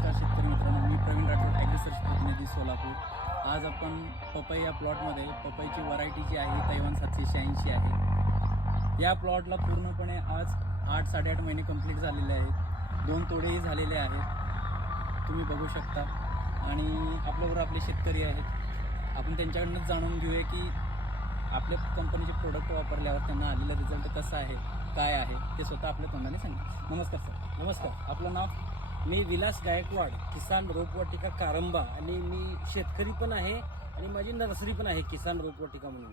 नमस्कार शेतकरी मित्रांनो मी प्रवीण राठोड ॲग्रिसर्च प्रतिनिधी सोलापूर. आज आपण पपई या प्लॉटमध्ये पपईची व्हरायटी जी आहे तैवान सातशे शहाऐंशी आहे. या प्लॉटला पूर्णपणे आज आठ साडेआठ महिने कंप्लीट झालेले आहेत. दोन तोडेही झालेले आहेत. तुम्ही बघू शकता. आणि आपल्याबरोबर आपले शेतकरी आहेत. आपण त्यांच्याकडनंच जाणून घेऊया की आपल्या कंपनीचे प्रोडक्ट वापरल्यावर त्यांना आलेला रिझल्ट कसा आहे काय आहे ते स्वतः आपल्या तोंडाने सांगा. नमस्कार सर नमस्कार. आपलं नाव? मी विलास गायकवाड किसान रोपवाटिका कारंबा आणि मी शेतकरी पण आहे आणि माझी नर्सरी पण आहे किसान रोपवाटिका म्हणून.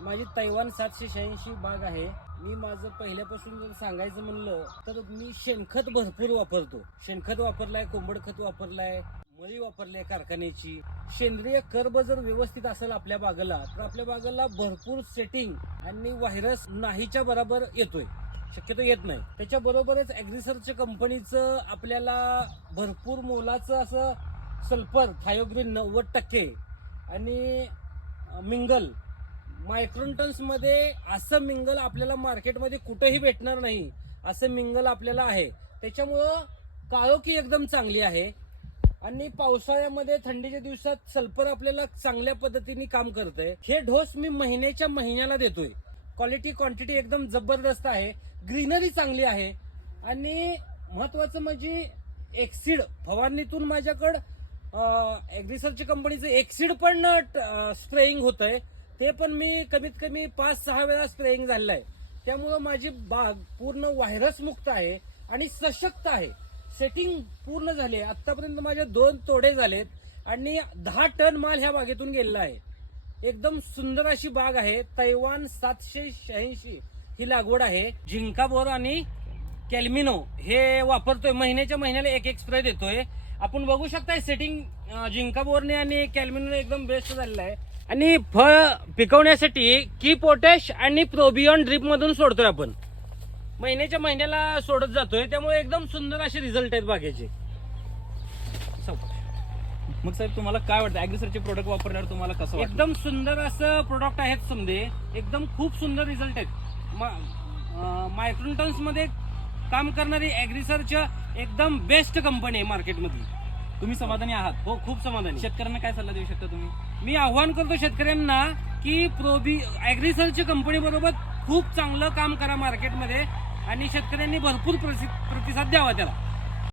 माझी तैवान सातशे शहाऐंशी बाग आहे. मी माझं पहिल्यापासून जर सांगायचं म्हणलं तर मी शेणखत भरपूर वापरतो. शेणखत वापरलाय कोंबड खत वापरलाय मळी वापरली आहे कारखान्याची. सेंद्रिय कर्ब जर व्यवस्थित असेल आपल्या बागेला तर आपल्या बागेला भरपूर सेटिंग आणि व्हायरस नाहीच्या बरोबर येतोय. शक्यतो येत नाही. त्याच्या बरोबरच कंपनीचं आपल्याला भरपूर मोलाचं असं सल्फर थायोग्रीन नव्वद टक्के आणि मिंगल मिंगल मायक्रोन्टन्समध्ये असं मिंगल आपल्याला मार्केटमध्ये कुठेही भेटणार नाही असं मिंगल आपल्याला आहे. त्याच्यामुळं काळोखी एकदम चांगली आहे. आणि पावसाळ्यामध्ये थंडीच्या दिवसात सल्फर आपल्याला चांगल्या पद्धतीने काम करतंय. हे ढोस मी महिन्याच्या महिन्याला देतोय. क्वालिटी क्वांटिटी एकदम जबरदस्त आहे. ग्रीनरी चांगली आहे. आणि महत्वाचं म्हणजे एक्सिड फवारणीतून माझ्याकडं ॲग्रिसर्च कंपनीचं एक्सिड पण स्प्रेइंग होत आहे ते पण मी कमीत कमी पाच सहा वेळा स्प्रेइंग झालेलं आहे त्यामुळं माझी बाग पूर्ण व्हायरस मुक्त आहे आणि सशक्त आहे. सेटिंग पूर्ण झाली आहे. आतापर्यंत माझे दोन तोडे झालेत आणि दहा टन माल ह्या बागेतून गेलेला आहे. एकदम सुंदर अशी बाग आहे. तैवान सातशे शहाऐंशी ही लागवड आहे. जिंकाबोर आणि कॅल्मिनो हे वापरतोय. महिन्याच्या महिन्याला एक एक स्प्रे देतोय. आपण बघू शकताय सेटिंग जिंका बोरने आणि कॅल्मिनो एकदम बेस्ट झालेलं आहे. आणि फळ पिकवण्यासाठी की पोटॅश आणि प्रोबियन ड्रीप मधून सोडतोय आपण. महिन्याच्या महिन्याला सोडत जातोय त्यामुळे एकदम सुंदर असे रिझल्ट आहेत बागेचे. मग साहेब तुम्हाला काय वाटतं? ॲग्रिसरचे प्रोडक्ट वापरल्यावर तुम्हाला कसं एकदम सुंदर असं प्रोडक्ट आहेत समजे एकदम खूप सुंदर रिझल्ट आहेत. मायक्रोटन्समध्ये काम करणारी ऍग्रिसर्च एकदम बेस्ट कंपनी आहे मार्केटमधली तुम्ही समाधानी आहात? हो खूप समाधानी. शेतकऱ्यांना काय सल्ला देऊ शकता तुम्ही? मी आव्हान करतो शेतकऱ्यांना की प्रोबी ऍग्रिसर्च कंपनी बरोबर खूप चांगलं काम करा मार्केटमध्ये आणि शेतकऱ्यांनी भरपूर प्रसि- प्रतिसाद द्यावा त्याला.